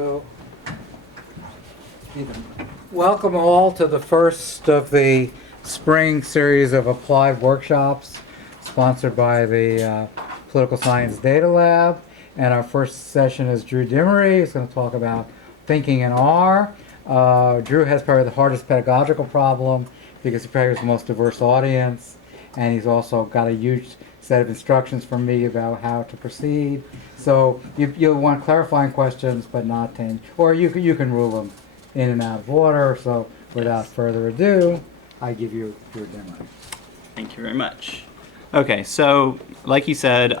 So, welcome all to the first of the spring series of applied workshops sponsored by the Political Science Data Lab. And our first session is Drew Dimery. He's going to talk about thinking in R. Drew has probably the hardest pedagogical problem because he probably has the most diverse audience, and he's also got a huge set of instructions from me about how to proceed. So you'll want clarifying questions, but not change, or you can rule them in and out of order. So without further ado, I give you your demo. Thank you very much. Okay, so like he said,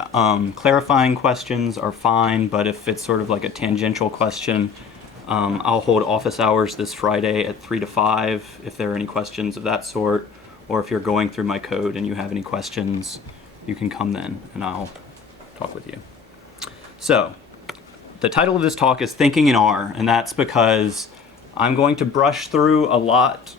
clarifying questions are fine, but if it's sort of like a tangential question, I'll hold office hours this Friday at 3 to 5 if there are any questions of that sort, or if you're going through my code and you have any questions, you can come then and I'll talk with you. So, the title of this talk is Thinking in R, and that's because I'm going to brush through a lot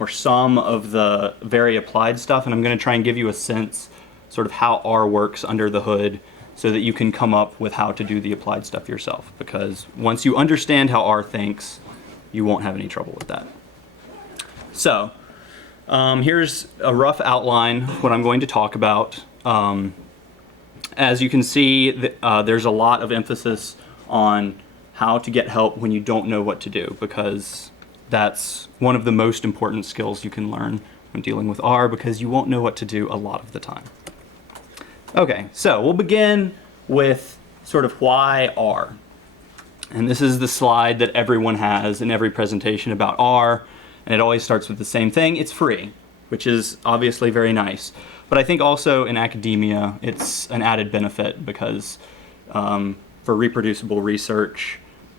or some of the very applied stuff, and I'm going to try and give you a sense sort of how R works under the hood so that you can come up with how to do the applied stuff yourself, because once you understand how R thinks, you won't have any trouble with that. So, here's a rough outline of what I'm going to talk about. As you can see, there's a lot of emphasis on how to get help when you don't know what to do, because that's one of the most important skills you can learn when dealing with R, because you won't know what to do a lot of the time. Okay, so we'll begin with sort of why R. And this is the slide that everyone has in every presentation about R, and it always starts with the same thing. It's free, which is obviously very nice. But I think also in academia, it's an added benefit because for reproducible research,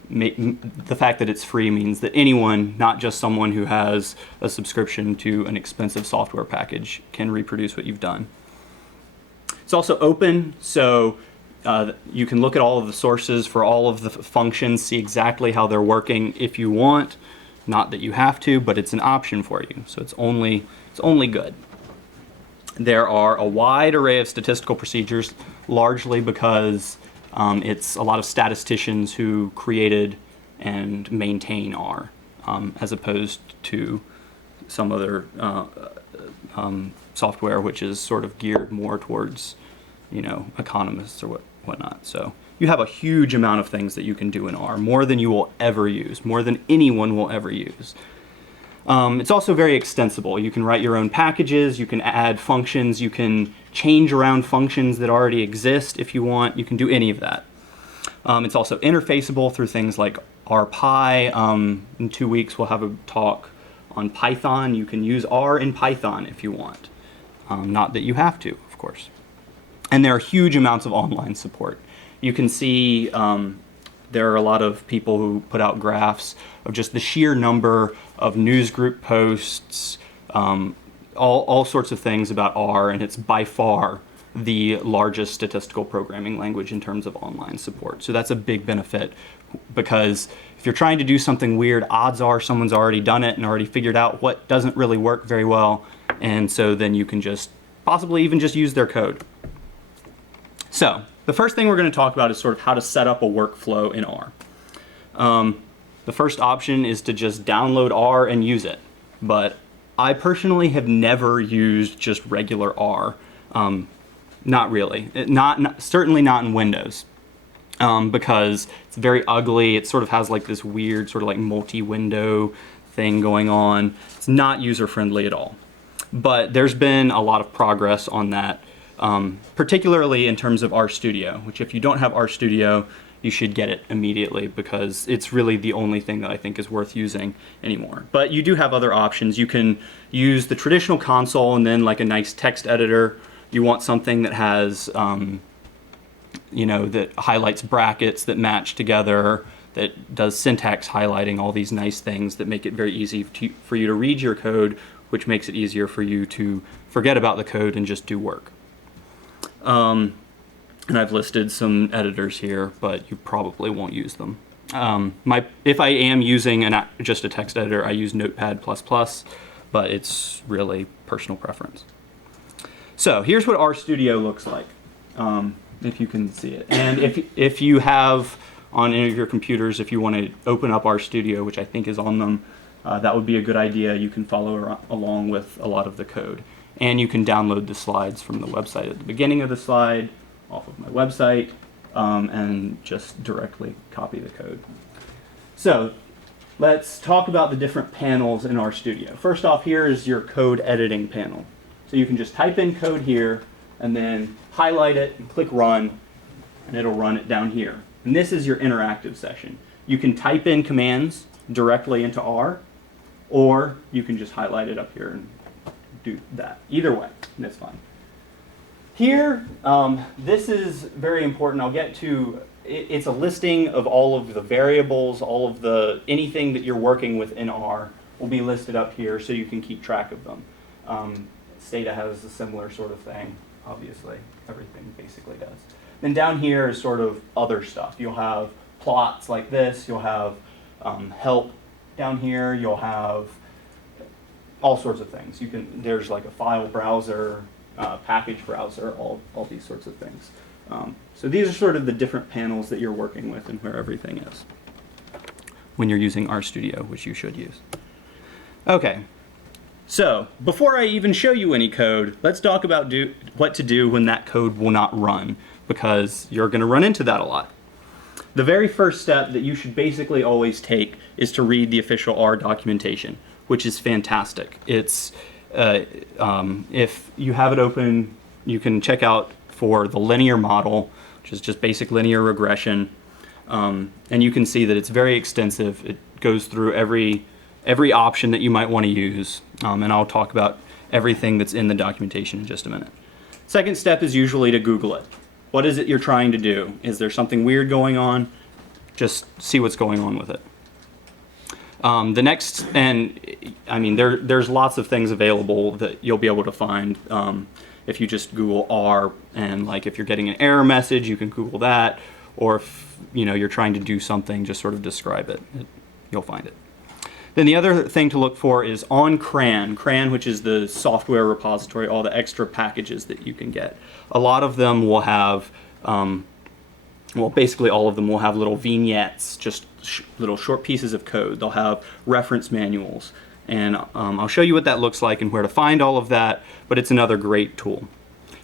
the fact that it's free means that anyone, not just someone who has a subscription to an expensive software package, can reproduce what you've done. It's also open, so you can look at all of the sources for all of the functions, see exactly how they're working if you want. Not that you have to, but it's an option for you, so it's only good. There are a wide array of statistical procedures, largely because it's a lot of statisticians who created and maintain R, as opposed to some other software which is sort of geared more towards, economists or whatnot. So you have a huge amount of things that you can do in R, more than you will ever use, more than anyone will ever use. It's also very extensible. You can write your own packages, you can add functions, you can change around functions that already exist if you want. You can do any of that. It's also interfaceable through things like RPy. In 2 weeks we'll have a talk on Python. You can use R in Python if you want. Not that you have to, of course. And there are huge amounts of online support. You can see there are a lot of people who put out graphs of just the sheer number of newsgroup posts, all sorts of things about R, and it's by far the largest statistical programming language in terms of online support. So that's a big benefit, because if you're trying to do something weird, odds are someone's already done it and already figured out what doesn't really work very well, and so then you can just possibly even just use their code. So the first thing we're going to talk about is sort of how to set up a workflow in R. The first option is to just download R and use it, but I personally have never used just regular R. Not really. Certainly not in Windows, because it's very ugly. It sort of has like this weird sort of like multi-window thing going on. It's not user-friendly at all. But there's been a lot of progress on that, particularly in terms of RStudio, which if you don't have RStudio, you should get it immediately, because it's really the only thing that I think is worth using anymore. But you do have other options. You can use the traditional console and then like a nice text editor. You want something that has, that highlights brackets that match together, that does syntax highlighting, all these nice things that make it very easy for you to read your code, which makes it easier for you to forget about the code and just do work. And I've listed some editors here, but you probably won't use them. If I am using just a text editor, I use Notepad++, but it's really personal preference. So here's what RStudio looks like, if you can see it. And if you have on any of your computers, if you want to open up RStudio, which I think is on them, that would be a good idea. You can follow along with a lot of the code. And you can download the slides from the website at the beginning of the slide, off of my website, and just directly copy the code. So let's talk about the different panels in RStudio. First off, here is your code editing panel. So you can just type in code here, and then highlight it and click run, and it'll run it down here. And this is your interactive session. You can type in commands directly into R, or you can just highlight it up here and do that. Either way, that's fine. Here, this is very important. I'll get to, it's a listing of all of the variables, all of the, anything that you're working with in R will be listed up here so you can keep track of them. Stata has a similar sort of thing, obviously. Everything basically does. Then down here is sort of other stuff. You'll have plots like this. You'll have help down here. You'll have all sorts of things. You can, there's like a file browser, package browser, all these sorts of things. So these are sort of the different panels that you're working with and where everything is when you're using RStudio, which you should use. Okay, so before I even show you any code, let's talk about what to do when that code will not run, because you're going to run into that a lot. The very first step that you should basically always take is to read the official R documentation, which is fantastic. It's if you have it open, you can check out for the linear model, which is just basic linear regression, and you can see that it's very extensive. It goes through every option that you might want to use, and I'll talk about everything that's in the documentation in just a minute. Second step is usually to Google it. What is it you're trying to do? Is there something weird going on? Just see what's going on with it. The next, and I mean, there's lots of things available that you'll be able to find if you just Google R, and like if you're getting an error message, you can Google that, or if you're trying to do something, just sort of describe it. You'll find it. Then the other thing to look for is on CRAN, which is the software repository, all the extra packages that you can get. A lot of them will have, well, basically all of them will have little vignettes, just little short pieces of code. They'll have reference manuals, and I'll show you what that looks like and where to find all of that, but it's another great tool.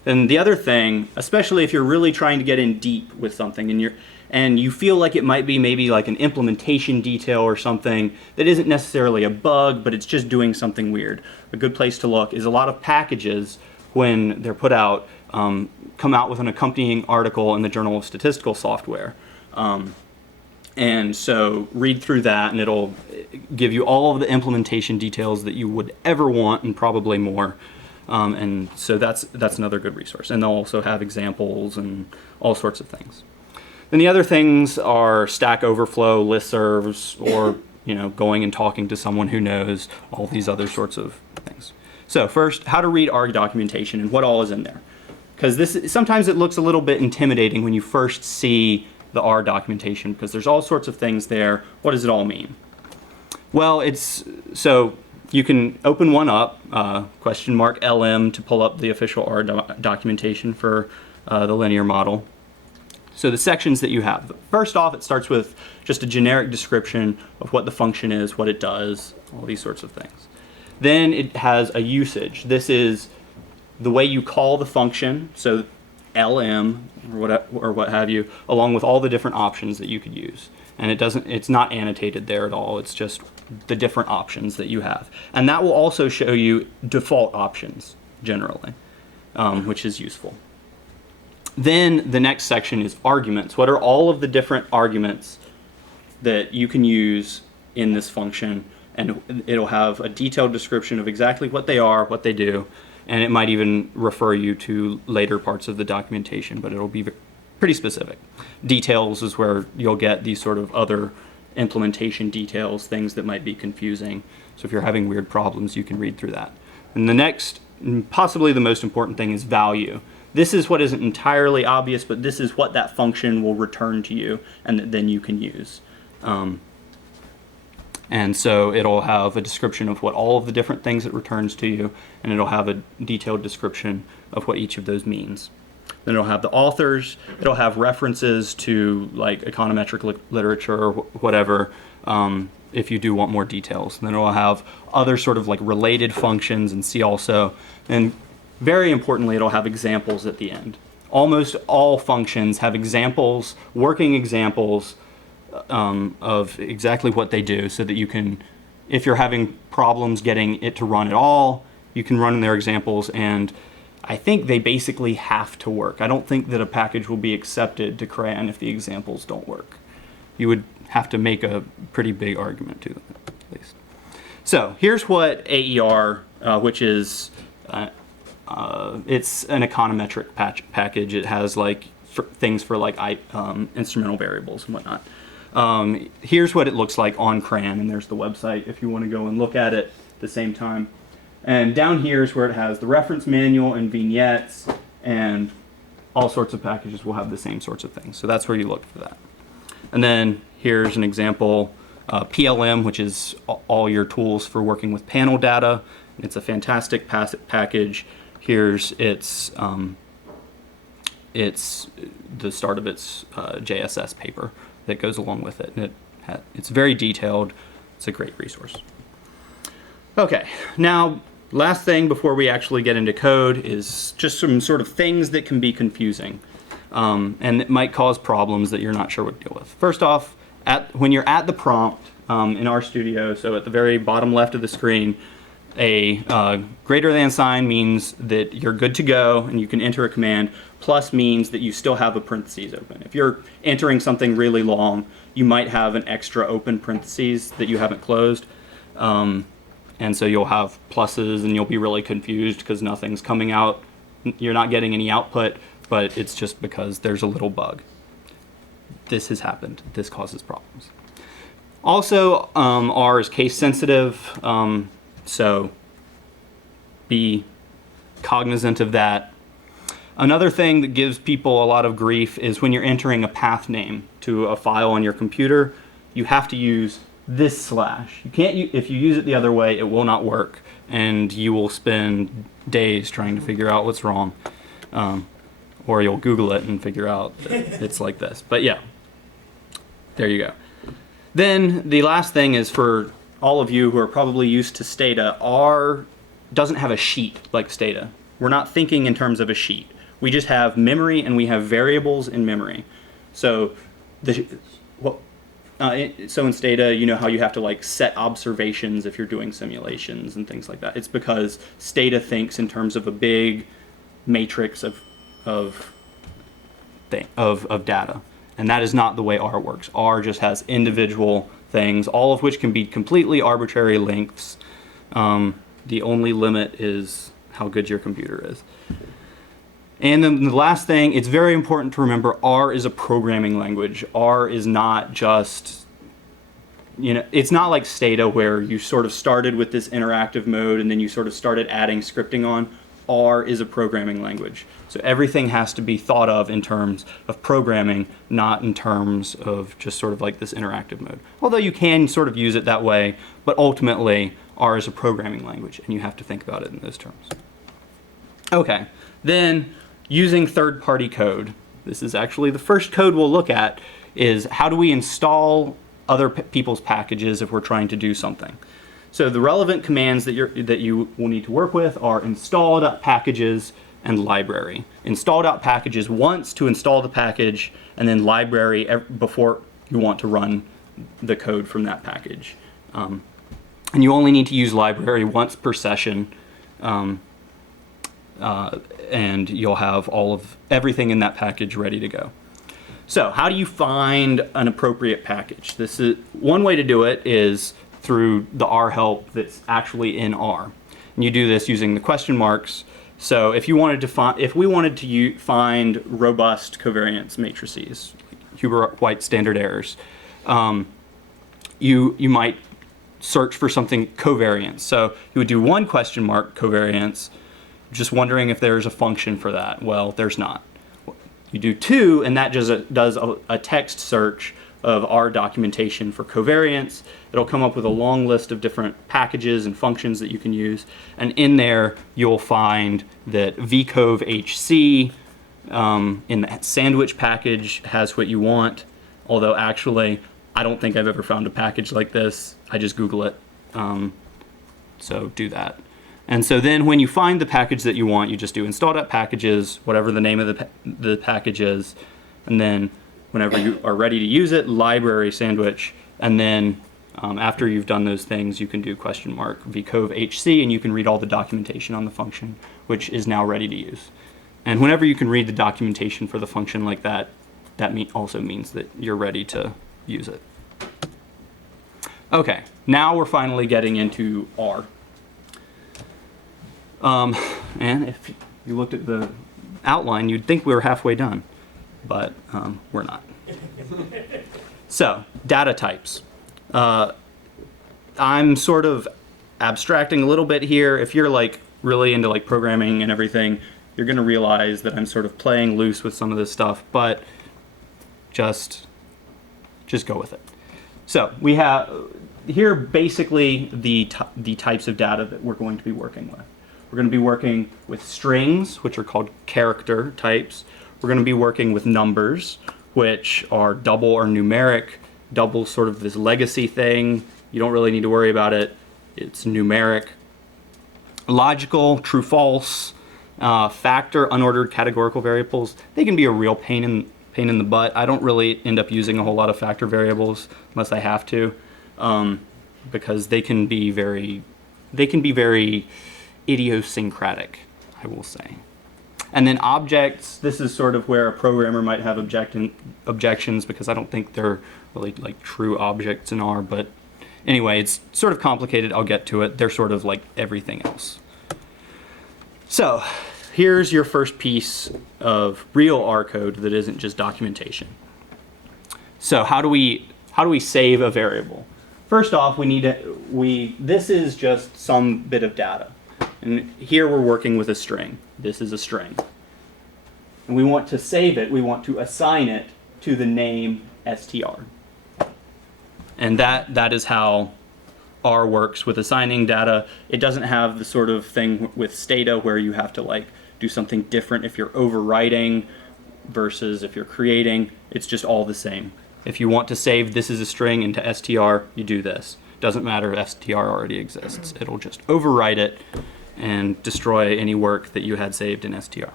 Then the other thing, especially if you're really trying to get in deep with something and you feel like it might be maybe like an implementation detail or something that isn't necessarily a bug, but it's just doing something weird. A good place to look is a lot of packages, when they're put out, come out with an accompanying article in the Journal of Statistical Software. And so read through that, and it'll give you all of the implementation details that you would ever want, and probably more. And so that's another good resource. And they'll also have examples and all sorts of things. Then the other things are Stack Overflow, listservs, or going and talking to someone who knows, all these other sorts of things. So first, how to read R documentation and what all is in there. Because sometimes it looks a little bit intimidating when you first see the R documentation, because there's all sorts of things there. What does it all mean? Well, so you can open one up, $LM, to pull up the official R documentation for the linear model. So the sections that you have. First off, it starts with just a generic description of what the function is, what it does, all these sorts of things. Then it has a usage. This is the way you call the function, so LM or what have you, along with all the different options that you could use. And it's not annotated there at all. It's just the different options that you have. And that will also show you default options generally, which is useful. Then the next section is arguments. What are all of the different arguments that you can use in this function? And it'll have a detailed description of exactly what they are, what they do, and it might even refer you to later parts of the documentation, but it'll be pretty specific. Details is where you'll get these sort of other implementation details, things that might be confusing. So if you're having weird problems, you can read through that. And the next, possibly the most important thing, is value. This is what isn't entirely obvious, but this is what that function will return to you and that then you can use. And so it'll have a description of what all of the different things it returns to you, and it'll have a detailed description of what each of those means. Then it'll have the authors. It'll have references to like econometric literature or whatever, if you do want more details. And then it'll have other sort of like related functions and see also. And very importantly, it'll have examples at the end. Almost all functions have examples, working examples of exactly what they do, so that you can, if you're having problems getting it to run at all, you can run in their examples, and I think they basically have to work. I don't think that a package will be accepted to CRAN if the examples don't work. You would have to make a pretty big argument to them, at least. So here's what AER, which is it's an econometric package. It has like things for like instrumental variables and whatnot. Here's what it looks like on CRAN, and there's the website if you want to go and look at it at the same time. And down here is where it has the reference manual and vignettes, and all sorts of packages will have the same sorts of things. So that's where you look for that. And then here's an example, PLM, which is all your tools for working with panel data. It's a fantastic package. Here's its the start of its JSS paper that goes along with it. And it's very detailed. It's a great resource. Okay, now last thing before we actually get into code is just some sort of things that can be confusing, and it might cause problems that you're not sure what to deal with. First off, when you're at the prompt in RStudio, so at the very bottom left of the screen, a greater than sign means that you're good to go and you can enter a command. Plus means that you still have a parentheses open. If you're entering something really long, you might have an extra open parentheses that you haven't closed. And so you'll have pluses and you'll be really confused because nothing's coming out. You're not getting any output, but it's just because there's a little bug. This has happened. This causes problems. Also, R is case sensitive, so be cognizant of that. Another thing that gives people a lot of grief is when you're entering a path name to a file on your computer, you have to use this slash. You can't, if you use it the other way, it will not work, and you will spend days trying to figure out what's wrong. Or you'll Google it and figure out that it's like this. But yeah, there you go. Then the last thing is for all of you who are probably used to Stata, R doesn't have a sheet like Stata. We're not thinking in terms of a sheet. We just have memory and we have variables in memory. So so in Stata, you know how you have to like set observations if you're doing simulations and things like that. It's because Stata thinks in terms of a big matrix of data, and that is not the way R works. R just has individual things, all of which can be completely arbitrary lengths. The only limit is how good your computer is. And then the last thing, it's very important to remember R is a programming language. R is not just, it's not like Stata where you sort of started with this interactive mode and then you sort of started adding scripting on. R is a programming language. So everything has to be thought of in terms of programming, not in terms of just sort of like this interactive mode. Although you can sort of use it that way, but ultimately R is a programming language and you have to think about it in those terms. Okay, then using third-party code. This is actually the first code we'll look at, is how do we install other people's packages if we're trying to do something. So the relevant commands that you will need to work with are install.packages and library. Install.packages once to install the package, and then library before you want to run the code from that package. And you only need to use library once per session. And you'll have everything in that package ready to go. So how do you find an appropriate package? This is one way to do it is through the R help that's actually in R. And you do this using the question marks. So if we wanted to find robust covariance matrices, like Huber-White standard errors, you might search for something covariance. So you would do one question mark covariance, just wondering if there's a function for that. Well, there's not. You do two, and that just does a text search of our documentation for covariance. It'll come up with a long list of different packages and functions that you can use. And in there, you'll find that vcov.hc in the sandwich package has what you want, although actually I don't think I've ever found a package like this. I just Google it. So do that. And so then when you find the package that you want, you just do install.packages, whatever the name of the package is, and then whenever you are ready to use it, library sandwich, and then after you've done those things, you can do $vcove HC, and you can read all the documentation on the function, which is now ready to use. And whenever you can read the documentation for the function like that, that also means that you're ready to use it. Okay, now we're finally getting into R. And if you looked at the outline, you'd think we were halfway done, but we're not. So, data types. I'm sort of abstracting a little bit here. If you're like really into like programming and everything, you're going to realize that I'm sort of playing loose with some of this stuff, but just go with it. So we have here basically the types of data that we're going to be working with. We're going to be working with strings, which are called character types. We're going to be working with numbers, which are double or numeric. Double sort of this legacy thing. You don't really need to worry about it. It's numeric. Logical, true, false, factor, unordered categorical variables. They can be a real pain in the butt. I don't really end up using a whole lot of factor variables unless I have to, because they can be very idiosyncratic, I will say. And then objects, this is sort of where a programmer might have objections, because I don't think they're really like true objects in R, but anyway, it's sort of complicated. I'll get to it. They're sort of like everything else. So here's your first piece of real R code that isn't just documentation. So how do we save a variable? First off, this is just some bit of data. And here we're working with a string. This is a string. And we want to save it. We want to assign it to the name str. And that is how R works with assigning data. It doesn't have the sort of thing with Stata where you have to like do something different if you're overwriting versus if you're creating. It's just all the same. If you want to save this is a string into str, you do this. Doesn't matter if str already exists. It'll just overwrite it and destroy any work that you had saved in str.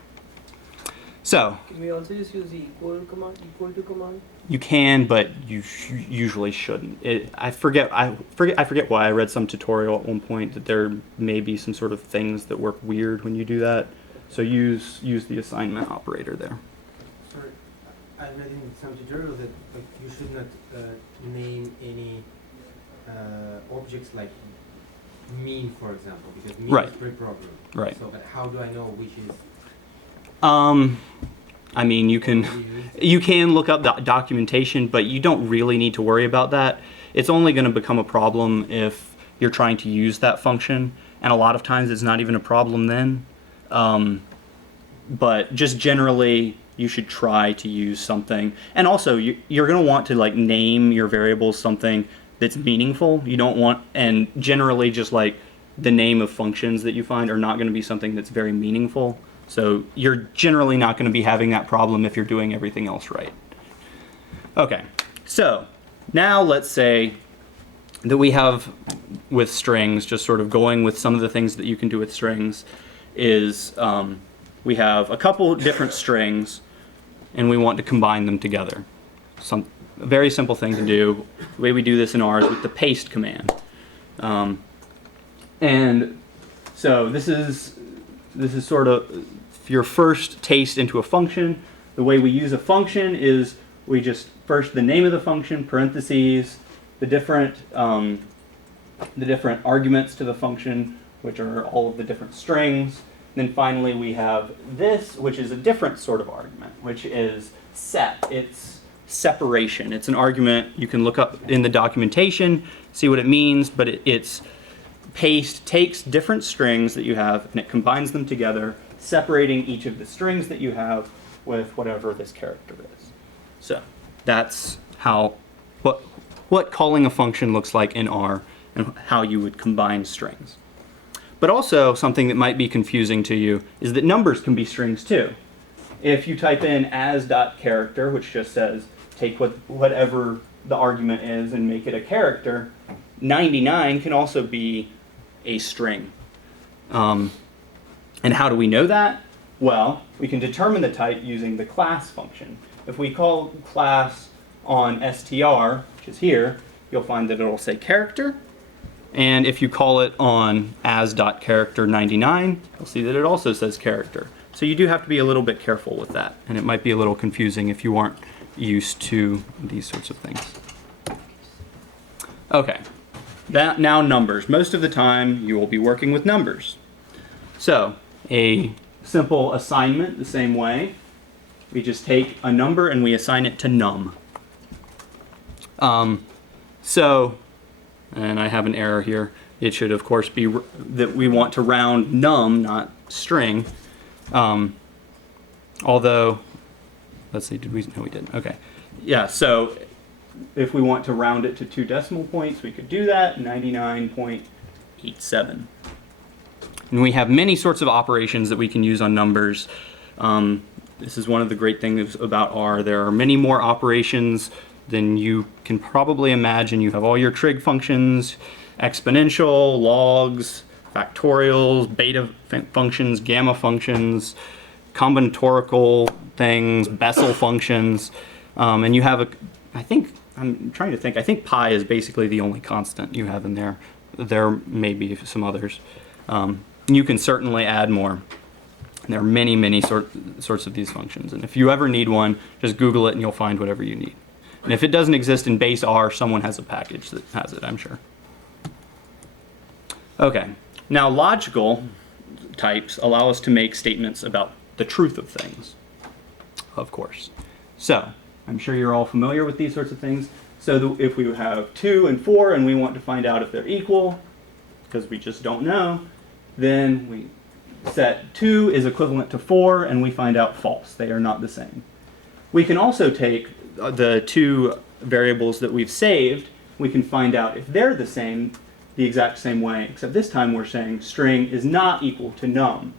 So can we also just use the equal to command? You can, but you usually shouldn't. I forget why. I read some tutorial at one point that there may be some sort of things that work weird when you do that. So use the assignment operator there. Sorry, I read in some tutorial that like, you should not name any objects like mean, for example, because mean Right. is pre-programmed. Right. So, but how do I know which is? I mean, you can look up the documentation, but you don't really need to worry about that. It's only going to become a problem if you're trying to use that function, and a lot of times it's not even a problem then. But just generally, you should try to use something. And also, you're going to want to like name your variables something that's meaningful. You don't want, and generally just like the name of functions that you find are not going to be something that's very meaningful. So you're generally not going to be having that problem if you're doing everything else right. Okay, so now let's say that we have with strings, just sort of going with some of the things that you can do with strings, is we have a couple different strings and we want to combine them together. A very simple thing to do. The way we do this in R is with the paste command. And so this is sort of your first taste into a function. The way we use a function is we just first the name of the function, parentheses, the different arguments to the function, which are all of the different strings. Then finally we have this, which is a different sort of argument, which is set. It's separation. It's an argument you can look up in the documentation, see what it means, but it's paste takes different strings that you have and it combines them together, separating each of the strings that you have with whatever this character is. So that's how what calling a function looks like in R and how you would combine strings. But also something that might be confusing to you is that numbers can be strings too. if you type in as.character, which just says take whatever the argument is and make it a character, 99 can also be a string. And how do we know that? Well, we can determine the type using the class function. If we call class on str, which is here, you'll find that it'll say character. And if you call it on as.character99, you'll see that it also says character. So you do have to be a little bit careful with that, and it might be a little confusing if you aren't used to these sorts of things. Okay, now numbers. Most of the time you will be working with numbers. So a simple assignment the same way. We just take a number and we assign it to num. And I have an error here. It should, of course, be that we want to round num, not string. Although, let's see, did we? No, we didn't. Okay. Yeah, so if we want to round it to 2 decimal points, we could do that, 99.87. And we have many sorts of operations that we can use on numbers. This is one of the great things about R. There are many more operations than you can probably imagine. You have all your trig functions, exponential, logs, factorials, beta functions, gamma functions, combinatorial things, Bessel functions, and you have I think pi is basically the only constant you have in there. There may be some others. You can certainly add more. There are many sorts of these functions, and if you ever need one, just Google it and you'll find whatever you need. And if it doesn't exist in base R, someone has a package that has it, I'm sure. Okay, now logical types allow us to make statements about the truth of things, of course. So, I'm sure you're all familiar with these sorts of things. So if we have 2 and 4 and we want to find out if they're equal, because we just don't know, then we set 2 is equivalent to 4 and we find out false. They are not the same. We can also take the 2 variables that we've saved. We can find out if they're the exact same way, except this time we're saying string is not equal to num.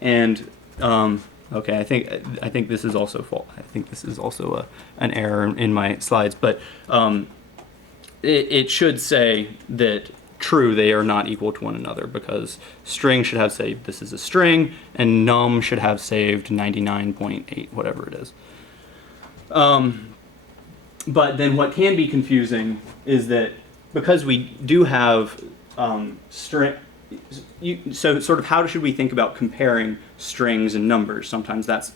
And okay, I think this is also false. I think this is also an error in my slides, but it should say that true, they are not equal to one another, because string should have saved this is a string, and num should have saved 99.8, whatever it is. But then what can be confusing is that because we do have string, so sort of how should we think about comparing strings and numbers? Sometimes that's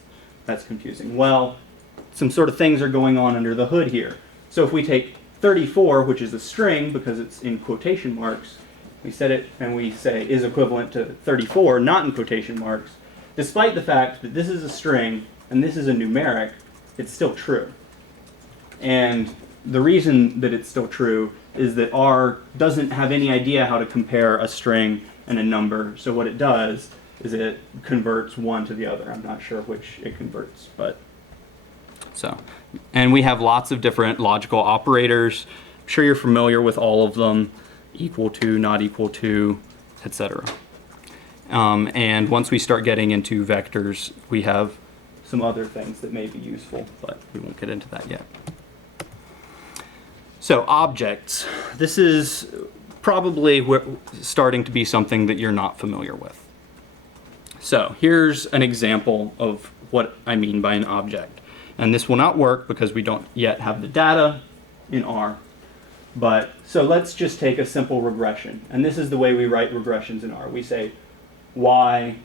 confusing. Well, some sort of things are going on under the hood here. So if we take 34, which is a string because it's in quotation marks, we set it and we say is equivalent to 34, not in quotation marks. Despite the fact that this is a string and this is a numeric, it's still true. And the reason that it's still true is that R doesn't have any idea how to compare a string and a number. So what it does is it converts one to the other. I'm not sure which it converts, but so. And we have lots of different logical operators. I'm sure you're familiar with all of them. Equal to, not equal to, etc. And once we start getting into vectors, we have some other things that may be useful, but we won't get into that yet. So objects. This is probably starting to be something that you're not familiar with. So here's an example of what I mean by an object. And this will not work because we don't yet have the data in R. But so let's just take a simple regression. And this is the way we write regressions in R. We say y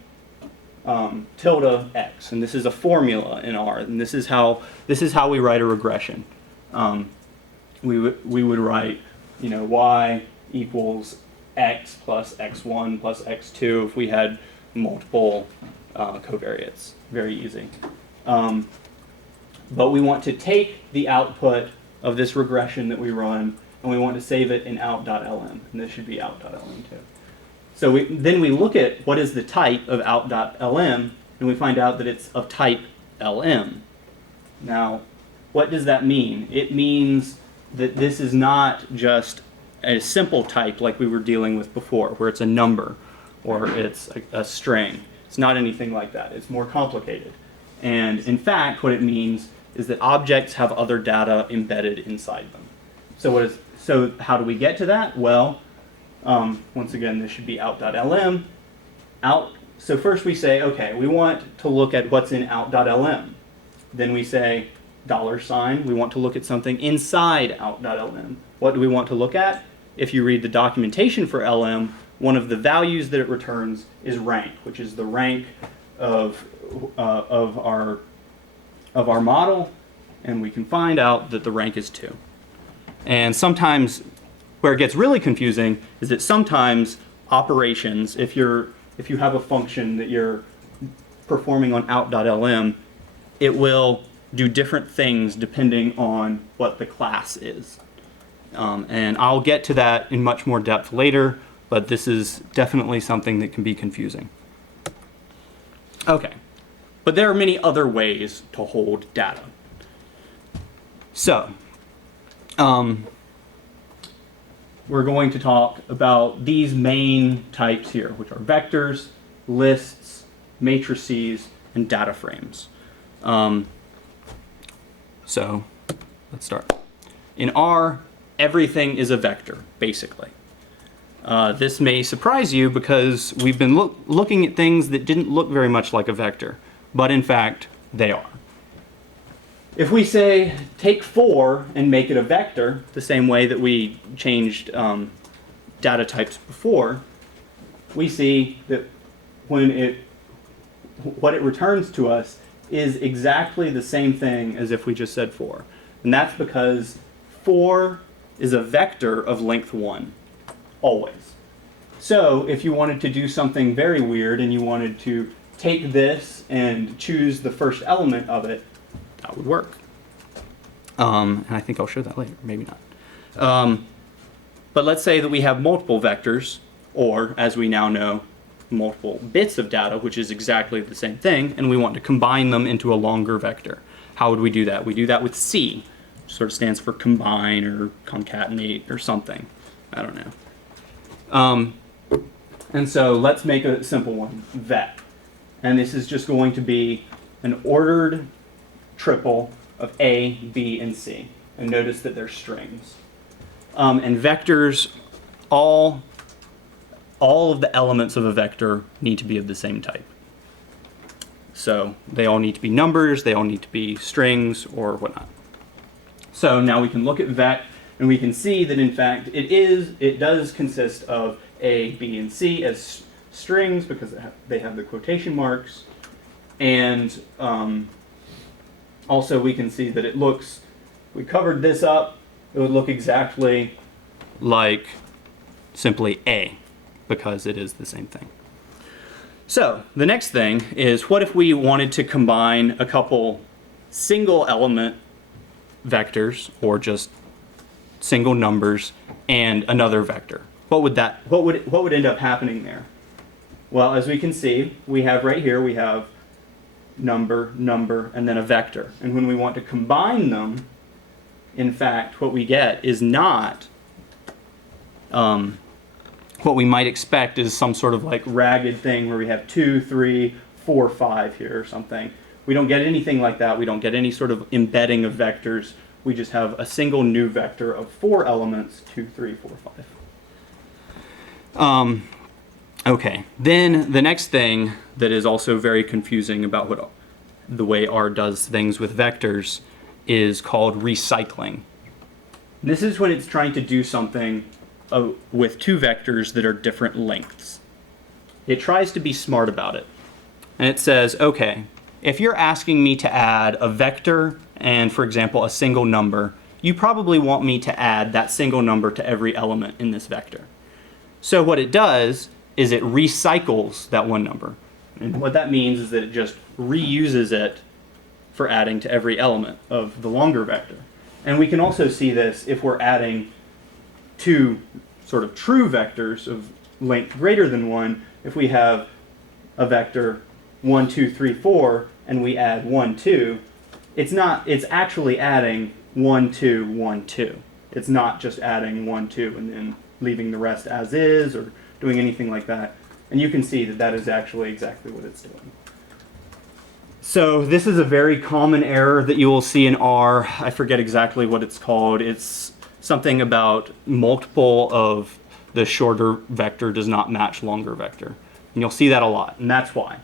tilde x, and this is a formula in R. And this is how we write a regression. We would write, y equals x plus x1 plus x2 if we had multiple covariates. Very easy. But we want to take the output of this regression that we run, and we want to save it in out.lm. And this should be out.lm too. So then we look at what is the type of out.lm, and we find out that it's of type lm. Now, what does that mean? It means that this is not just a simple type like we were dealing with before, where it's a number or it's a string. It's not anything like that. It's more complicated. And in fact, what it means is that objects have other data embedded inside them. So how do we get to that? Well, once again, this should be out.lm. So first we say, okay, we want to look at what's in out.lm. Then we say $, we want to look at something inside out.lm. What do we want to look at? If you read the documentation for LM, one of the values that it returns is rank, which is the rank of our model, and we can find out that the rank is 2. And sometimes, where it gets really confusing is that sometimes operations, if you have a function that you're performing on out.lm, it will do different things depending on what the class is. And I'll get to that in much more depth later, but this is definitely something that can be confusing. Okay, but there are many other ways to hold data. So, we're going to talk about these main types here, which are vectors, lists, matrices, and data frames. So, let's start. In R, everything is a vector, basically. This may surprise you because we've been looking at things that didn't look very much like a vector, but in fact, they are. If we say, take 4 and make it a vector, the same way that we changed data types before, we see that what it returns to us is exactly the same thing as if we just said 4. And that's because 4 is a vector of length 1, always. So if you wanted to do something very weird and you wanted to take this and choose the first element of it, that would work. And I think I'll show that later, maybe not. But let's say that we have multiple vectors, or as we now know, multiple bits of data, which is exactly the same thing, and we want to combine them into a longer vector. How would we do that? We do that with C, which sort of stands for combine or concatenate or something. I don't know. And so let's make a simple one, vet. And this is just going to be an ordered triple of A, B, and C. And notice that they're strings. And vectors, all of the elements of a vector need to be of the same type. So they all need to be numbers, they all need to be strings, or whatnot. So now we can look at vet, and we can see that in fact it does consist of A, B, and C as strings because they have the quotation marks. And also we can see that it looks, we covered this up, it would look exactly like simply A because it is the same thing. So the next thing is, what if we wanted to combine a couple single element vectors or just single numbers and another vector? What would end up happening there? Well, as we can see, we have right here, we have number, and then a vector. And when we want to combine them, in fact, what we get is not what we might expect is some sort of like ragged thing where we have 2, 3, 4, 5 here or something. We don't get anything like that. We don't get any sort of embedding of vectors. We just have a single new vector of 4 elements, 2, 3, 4, 5. Okay, then the next thing that is also very confusing about the way R does things with vectors is called recycling. This is when it's trying to do something with 2 vectors that are different lengths. It tries to be smart about it. And it says, okay, if you're asking me to add a vector and, for example, a single number, you probably want me to add that single number to every element in this vector. So what it does is it recycles that one number. And what that means is that it just reuses it for adding to every element of the longer vector. And we can also see this if we're adding 2 sort of true vectors of length greater than 1. If we have a vector 1, 2, 3, 4, and we add 1, 2, it's actually adding 1, 2, 1, 2. It's not just adding 1, 2 and then leaving the rest as is or doing anything like that. And you can see that that is actually exactly what it's doing. So this is a very common error that you will see in R. I forget exactly what it's called. It's something about multiple of the shorter vector does not match longer vector. And you'll see that a lot, and that's why.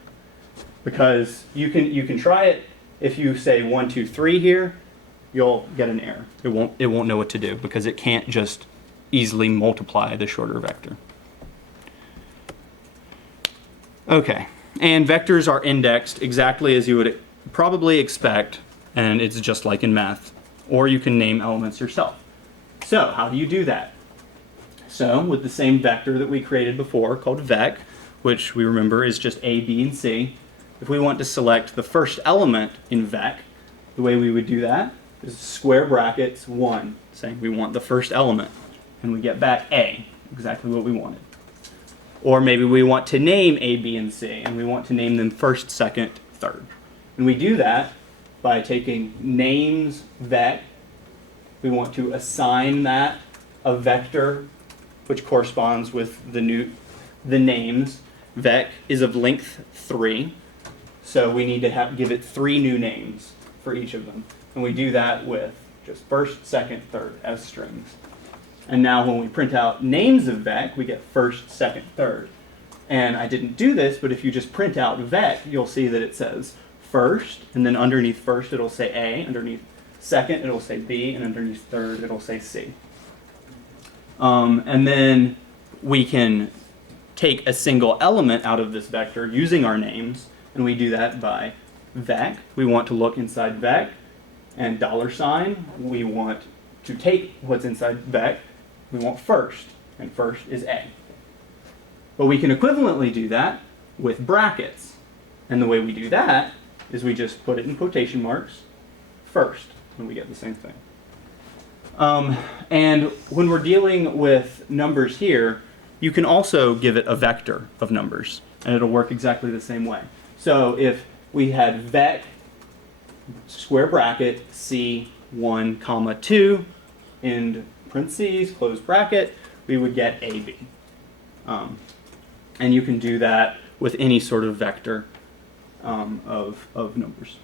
Because you can try it if you say 1, 2, 3 here, you'll get an error. It won't know what to do because it can't just easily multiply the shorter vector. Okay, and vectors are indexed exactly as you would probably expect, and it's just like in math. Or you can name elements yourself. So how do you do that? So with the same vector that we created before called vec, which we remember is just A, B, and C, if we want to select the first element in vec, the way we would do that is square brackets 1, saying we want the first element, and we get back A, exactly what we wanted. Or maybe we want to name A, B, and C, and we want to name them first, second, third. And we do that by taking names vec. We want to assign that a vector which corresponds with the names. Vec is of length 3, so we need to give it 3 new names for each of them. And we do that with just first, second, third as strings. And now when we print out names of vec, we get first, second, third. And I didn't do this, but if you just print out vec, you'll see that it says first, and then underneath first it'll say A, underneath second it'll say B, and underneath third it'll say C. And then we can take a single element out of this vector using our names, and we do that by vec. We want to look inside vec, and $, we want to take what's inside vec. We want first, and first is A. But we can equivalently do that with brackets. And the way we do that is we just put it in quotation marks, first, and we get the same thing. And when we're dealing with numbers here, you can also give it a vector of numbers, and it'll work exactly the same way. So if we had vec, square bracket, C1, comma 2, in parentheses, close bracket, we would get AB. And you can do that with any sort of vector of numbers.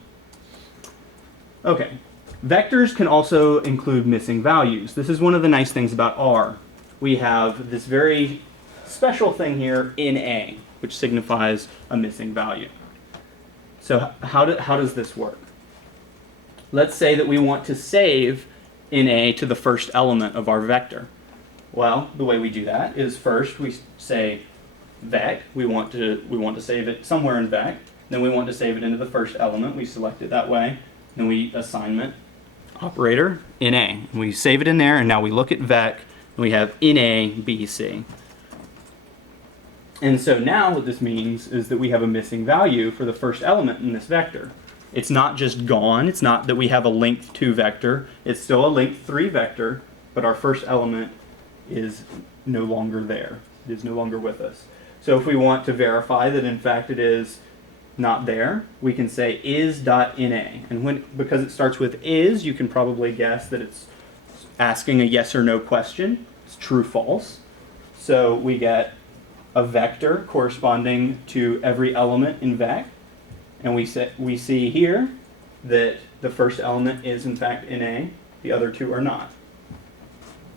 Okay, vectors can also include missing values. This is one of the nice things about R. We have this very special thing here in A, which signifies a missing value. So how does this work? Let's say that we want to save in A to the first element of our vector. Well, the way we do that is first we say vec. We want to save it somewhere in vec. Then we want to save it into the first element. We select it that way. Then we assignment operator in A. And we save it in there, and now we look at vec, and we have in A, B, C. And so now what this means is that we have a missing value for the first element in this vector. It's not just gone. It's not that we have a length 2 vector. It's still a length 3 vector, but our first element is no longer there. It is no longer with us. So if we want to verify that in fact it is not there, we can say is.ina. And because it starts with is, you can probably guess that it's asking a yes or no question. It's true, false. So we get a vector corresponding to every element in vec. And we see here that the first element is in fact in A, the other two are not.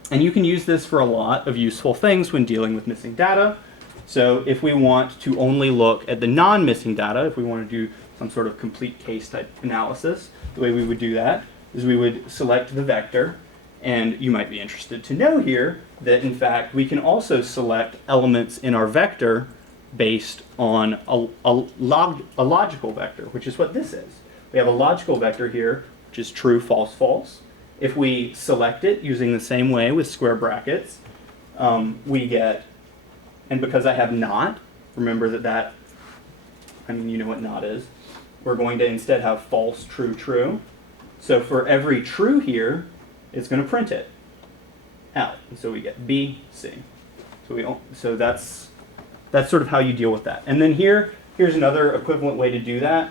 And you can use this for a lot of useful things when dealing with missing data. So if we want to only look at the non-missing data, if we want to do some sort of complete case type analysis, the way we would do that is we would select the vector, and you might be interested to know here that in fact we can also select elements in our vector based on a logical vector, which is what this is. We have a logical vector here, which is true, false, false. If we select it using the same way with square brackets, we get, and because I have not, remember that, I mean, you know what not is, we're going to instead have false, true, true. So for every true here, it's going to print it out. And so we get B, C. So that's sort of how you deal with that. And then here's another equivalent way to do that,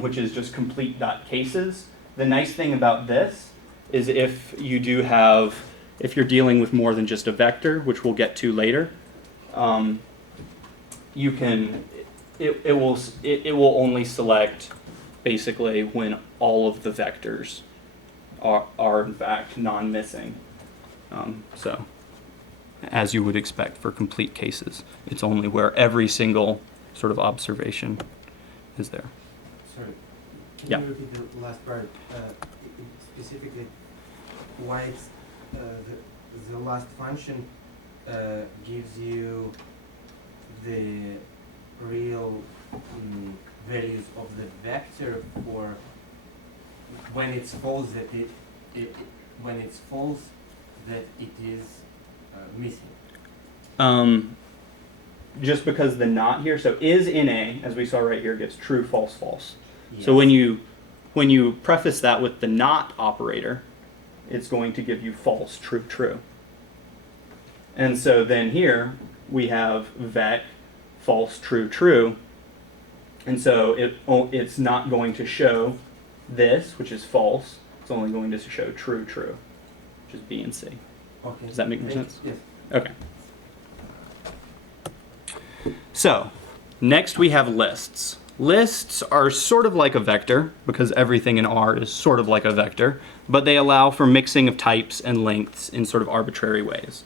which is just complete.cases. The nice thing about this is if you're dealing with more than just a vector, which we'll get to later, you can it will only select basically when all of the vectors are in fact non-missing. So, as you would expect for complete cases, it's only where every single sort of observation is there. Sorry. Can Yeah. you repeat the last part? Specifically, why it's the last function gives you the real values of the vector for when it's false that when it's false that it is missing. Just because the not here, so is in A, as we saw right here, gives true, false, false. Yes. So when you preface that with the not operator, it's going to give you false, true, true. And so then here we have vec, false, true, true. And so it's not going to show this, which is false. It's only going to show true, true, which is B and C. Okay. Does that make more sense? Yes. Okay. So, next we have lists. Lists are sort of like a vector, because everything in R is sort of like a vector, but they allow for mixing of types and lengths in sort of arbitrary ways.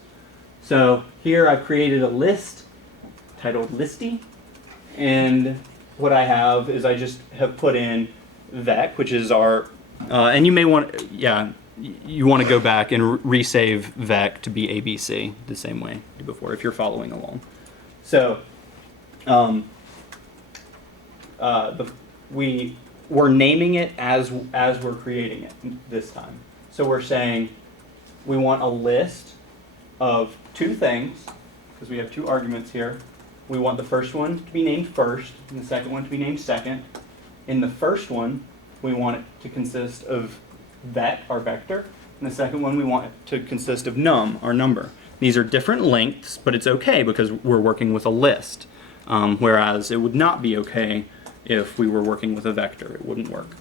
So here I've created a list titled listy, and what I have is I just have put in vec, which is our, and you may want, you want to go back and resave vec to be ABC the same way you did before if you're following along. So we're naming it as we're creating it this time. So we're saying we want a list of two things, because we have two arguments here. We want the first one to be named first, and the second one to be named second. In the first one, we want it to consist of vec, our vector, and the second one we want it to consist of num, our number. These are different lengths, but it's okay because we're working with a list, whereas it would not be okay if we were working with a vector. It wouldn't work.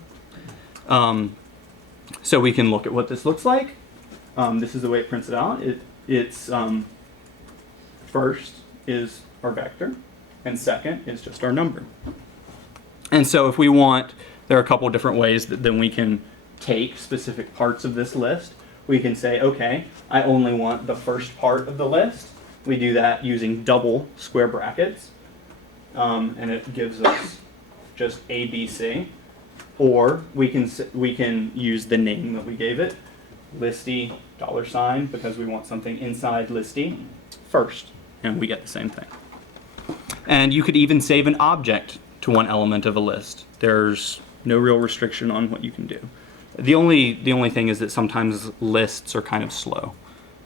So we can look at what this looks like. This is the way it prints it out. It's first is our vector, and second is just our number. And so if we want, there are a couple different ways that then we can take specific parts of this list. We can say, okay, I only want the first part of the list. We do that using double square brackets, and it gives us just A, B, C. Or we can use the name that we gave it, listy $, because we want something inside listy first, and we get the same thing. And you could even save an object to one element of a list. There's no real restriction on what you can do. The only thing is that sometimes lists are kind of slow.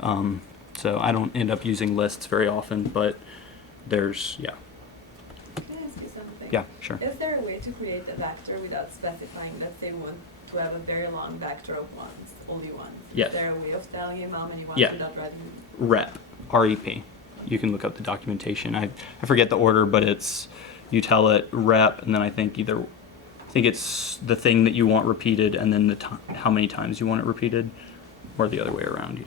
So I don't end up using lists very often, but there's, yeah. Can I ask you something? Yeah, sure. Is there a way to create a vector without specifying, let's say we want to have a very long vector of ones, only ones? Yes. Is there a way of telling him how many ones Yeah. without writing? Rep, R-E-P. You can look up the documentation. I forget the order, but it's, you tell it rep, and then I think it's the thing that you want repeated, and then how many times you want it repeated, or the other way around.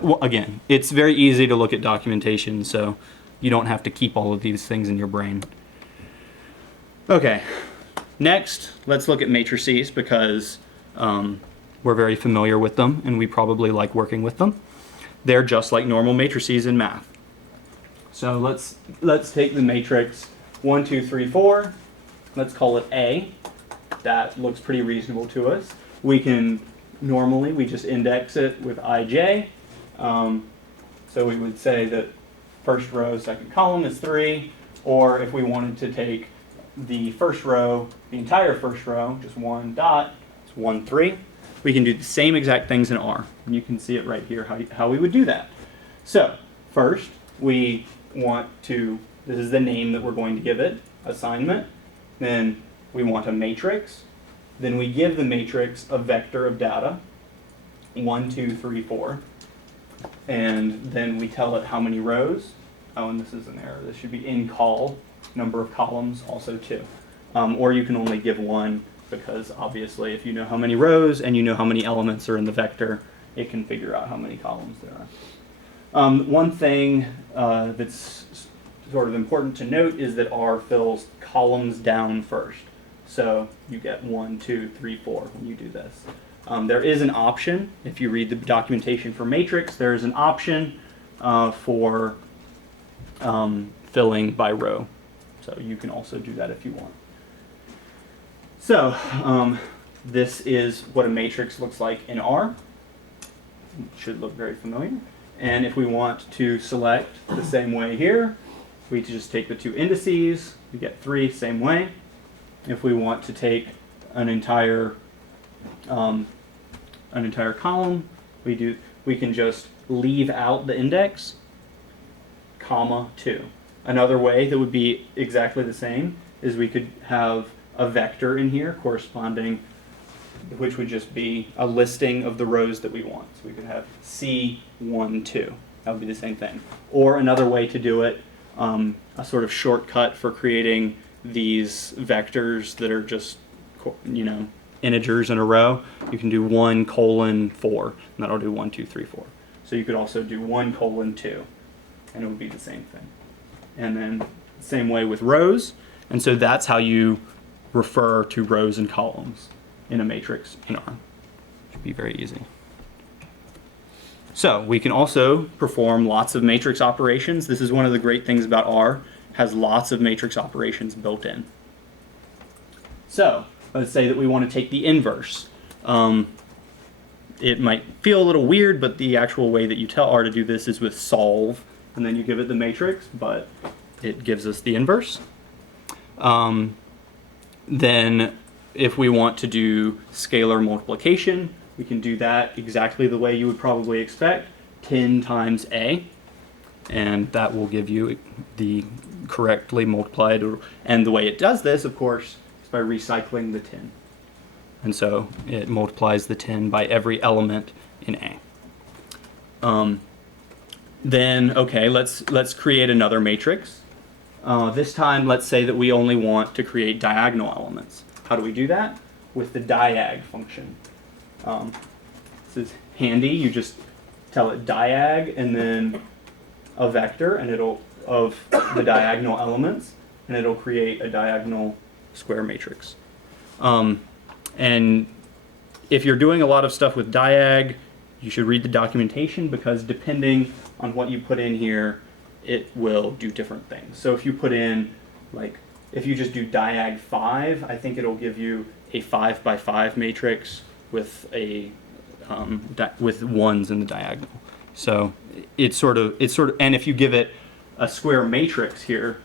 Well, again, it's very easy to look at documentation, so you don't have to keep all of these things in your brain. Okay, next, let's look at matrices, because we're very familiar with them, and we probably like working with them. They're just like normal matrices in math. So let's take the matrix 1, 2, 3, 4. Let's call it A. That looks pretty reasonable to us. We just index it with ij. So we would say that first row, second column is 3. Or if we wanted to take the first row, the entire first row, just one dot, it's 1, 3. We can do the same exact things in R. And you can see it right here, how we would do that. So first, we want to, this is the name that we're going to give it, assignment. Then we want a matrix. Then we give the matrix a vector of data, 1, 2, 3, 4. And then we tell it how many rows. Oh, and this is an error. This should be in call, number of columns, also 2. Or you can only give 1, because obviously if you know how many rows and you know how many elements are in the vector, it can figure out how many columns there are. One thing that's sort of important to note is that R fills columns down first. So you get 1, 2, 3, 4 when you do this. There is an option, if you read the documentation for matrix, there is an option for filling by row. So you can also do that if you want. So this is what a matrix looks like in R. It should look very familiar. And if we want to select the same way here, we just take the two indices, we get 3, same way. If we want to take an entire column, we can just leave out the index, comma 2. Another way that would be exactly the same is we could have a vector in here corresponding, which would just be a listing of the rows that we want. So we could have C1, 2. That would be the same thing. Or another way to do it, a sort of shortcut for creating these vectors that are just, integers in a row. You can do 1:4, and that'll do 1, 2, 3, 4. So you could also do 1:2, and it would be the same thing. And then same way with rows. And so that's how you refer to rows and columns in a matrix in R. Should be very easy. So we can also perform lots of matrix operations. This is one of the great things about R, has lots of matrix operations built in. So let's say that we want to take the inverse. It might feel a little weird, but the actual way that you tell R to do this is with solve, and then you give it the matrix, but it gives us the inverse. Then if we want to do scalar multiplication, we can do that exactly the way you would probably expect, 10 times A, and that will give you the correctly multiplied, and the way it does this, of course, is by recycling the 10. And so it multiplies the 10 by every element in A. Then, okay, let's create another matrix. This time, let's say that we only want to create diagonal elements. How do we do that? With the diag function. This is handy. You just tell it diag and then a vector, and of the diagonal elements, and it'll create a diagonal square matrix. And if you're doing a lot of stuff with diag, you should read the documentation, because depending on what you put in here, it will do different things. So if you put in, if you just do diag 5, I think it'll give you a 5 by 5 matrix with with ones in the diagonal. So it's sort of, and if you give it a square matrix here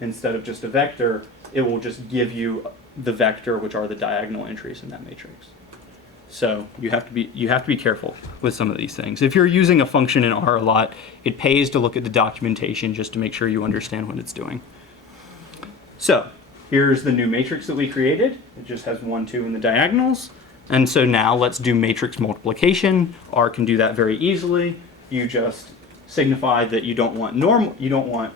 instead of just a vector, it will just give you the vector, which are the diagonal entries in that matrix. So you have to be careful with some of these things. If you're using a function in R a lot, it pays to look at the documentation just to make sure you understand what it's doing. So here's the new matrix that we created. It just has 1, 2 in the diagonals. And so now let's do matrix multiplication. R can do that very easily. You just signify that you don't want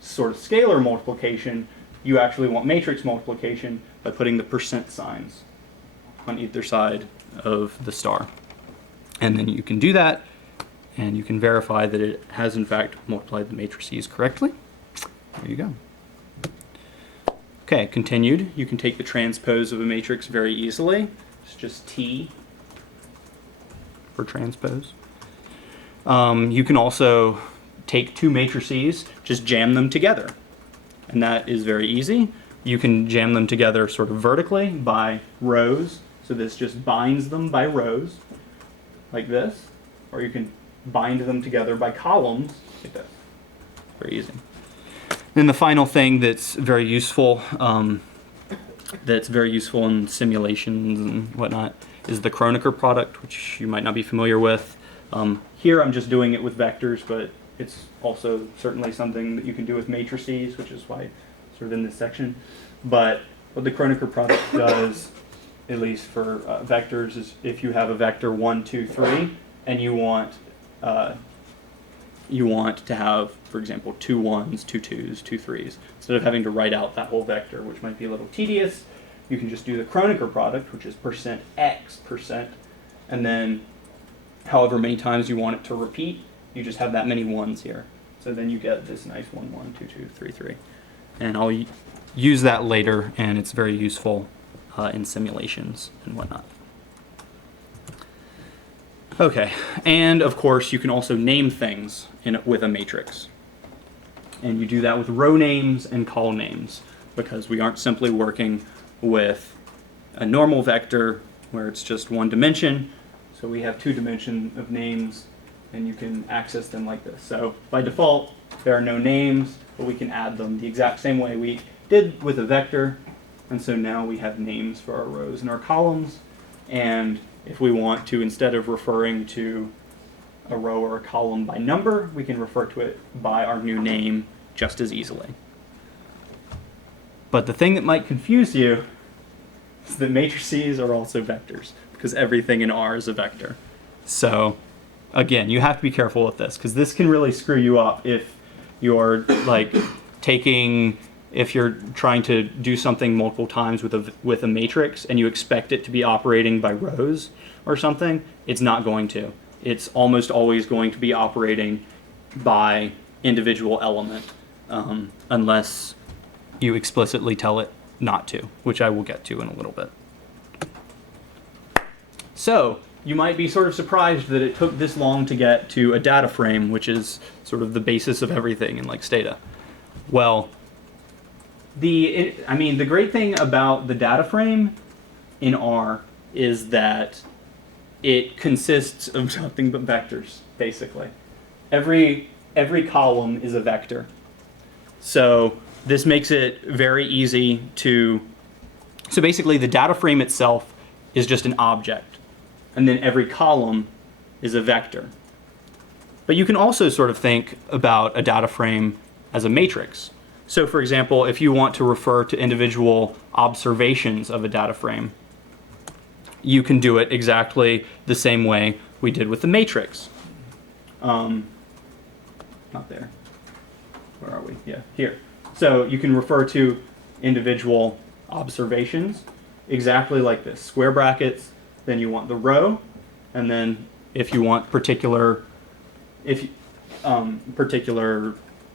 sort of scalar multiplication. You actually want matrix multiplication by putting the percent signs on either side of the star. And then you can do that, and you can verify that it has in fact multiplied the matrices correctly. There you go. Okay, continued. You can take the transpose of a matrix very easily. It's just T for transpose. You can also take two matrices, just jam them together. And that is very easy. You can jam them together sort of vertically by rows. So this just binds them by rows, like this. Or you can bind them together by columns, like this. Very easy. Then the final thing that's very useful, in simulations and whatnot, is the Kronecker product, which you might not be familiar with. Here I'm just doing it with vectors, but it's also certainly something that you can do with matrices, which is why it's sort of in this section. But what the Kronecker product does, at least for vectors, is if you have a vector 1, 2, 3, and you want to have, for example, 2 1s, 2 2s, 2 3s. Instead of having to write out that whole vector, which might be a little tedious, you can just do the Kronecker product, which is %x%, and then however many times you want it to repeat, you just have that many ones here. So then you get this nice 1, 1, 2, 2, 3, 3. And I'll use that later, and it's very useful in simulations and whatnot. Okay, and of course you can also name things with a matrix. And you do that with row names and col names, because we aren't simply working with a normal vector where it's just one dimension. So we have 2 dimensions of names, and you can access them like this. So by default, there are no names, but we can add them the exact same way we did with a vector. And so now we have names for our rows and our columns. And if we want to, instead of referring to a row or a column by number, we can refer to it by our new name just as easily. But the thing that might confuse you is that matrices are also vectors, because everything in R is a vector. So again, you have to be careful with this, because this can really screw you up if you're like if you're trying to do something multiple times with a matrix and you expect it to be operating by rows or something. It's not going to. It's almost always going to be operating by individual element, unless you explicitly tell it not to, which I will get to in a little bit. So you might be sort of surprised that it took this long to get to a data frame, which is sort of the basis of everything in like Stata. Well, the great thing about the data frame in R is that it consists of nothing but vectors, basically. Every column is a vector. So this makes it very easy to... So basically the data frame itself is just an object, and then every column is a vector. But you can also sort of think about a data frame as a matrix. So for example, if you want to refer to individual observations of a data frame, you can do it exactly the same way we did with the matrix. Not there. Where are we? Yeah, here. So you can refer to individual observations exactly like this. Square brackets, then you want the row, and then if you want particular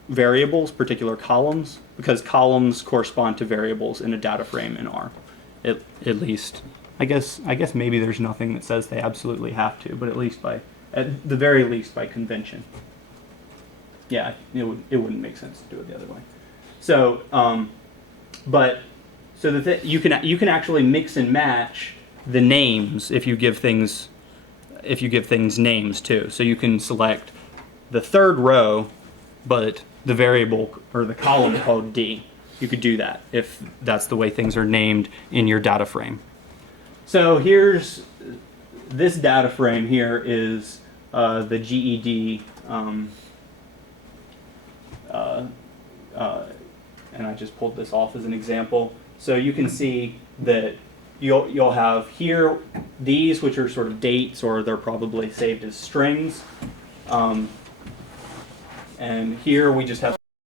variables, particular columns, because columns correspond to variables in a data frame in R. At least, I guess maybe there's nothing that says they absolutely have to, but at the very least by convention. Yeah, it wouldn't make sense to do it the other way. So, you can actually mix and match the names if you give things names too. So you can select the third row, but the variable or the column called D. You could do that if that's the way things are named in your data frame. So here's this data frame here is the GED, and I just pulled this off as an example. So you can see that you'll have here these, which are sort of dates, or they're probably saved as strings. And here we just have